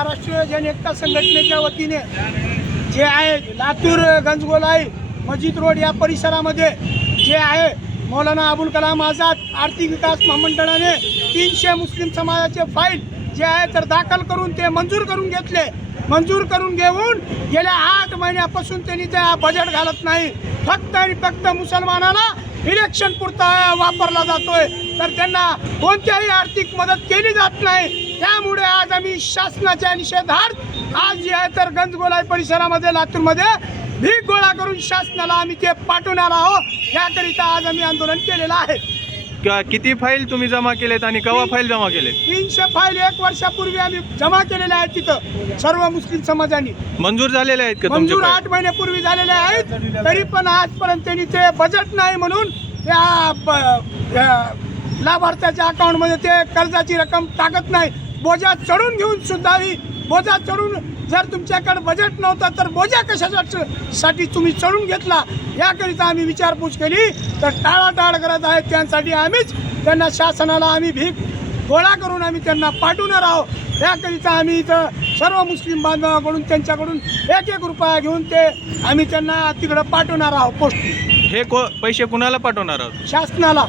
महाराष्ट्र जन एकता संघटनेच्या वतीने जे आहे लातूर गंजगोलाई मस्जिद रोड या परिसरामध्ये जे आहे मौलाना अबुल कलाम आझाद आर्थिक विकास महामंडळाने तीनशे मुस्लिम समाजाचे फाईल जे आहे तर दाखल करून ते मंजूर करून घेतले. मंजूर करून घेऊन गेल्या आठ महिन्यापासून त्यांनी त्या बजेट घालत नाही. फक्त आणि फक्त मुसलमानाला इलेक्शन पुरता वापरला जातोय. तर त्यांना कोणत्याही आर्थिक मदत केली जात नाही. त्यामुळे आज आम्ही शासनाच्या निषेधार्थ आज जे आहे तर गंजगोलाई परिसरामध्ये लातूरमध्ये भीक गोळा करून शासनाला आम्ही ते पाठवणार आहोत. याकरिता आज आम्ही आंदोलन केलेलं आहे. का- किती फाईल तुम्ही जमा केलेत आणि केव्हा फाईल जमा केलेत? तीनशे फाईल एक वर्षापूर्वी आम्ही जमा केलेल्या आहेत तिथं सर्व मुस्लिम समाजाने. मंजूर झालेले आहेत का तुमचे मंजूर फाईल? आठ महिन्यापूर्वी झालेले आहेत तरी पण आजपर्यंत त्यांनी ते बजेट नाही म्हणून त्या ब- त्या लाभार्थ्याच्या अकाउंटमध्ये ते कर्जाची रक्कम टाकत नाही बोजा चढून घेऊन सुद्धा ही बोजा चढून जर तुमच्याकडे बजेट नव्हतं तर बोजा कशासाठी साठी तुम्ही चढून घेतला? याकरिता आम्ही विचारपूस केली. तर टाळाटाळ करत आहेत त्यांसाठी आम्हीच. त्यांना शासनाला आम्ही भीक गोळा करून आम्ही त्यांना पाठवणार आहोत. याकरिता आम्ही इथं सर्व मुस्लिम बांधवाकडून त्यांच्याकडून एक एक रुपया घेऊन ते आम्ही त्यांना तिकडं पाठवणार आहोत. पोस्ट हे को पैसे कुणाला पाठवणार आहोत? शासनाला.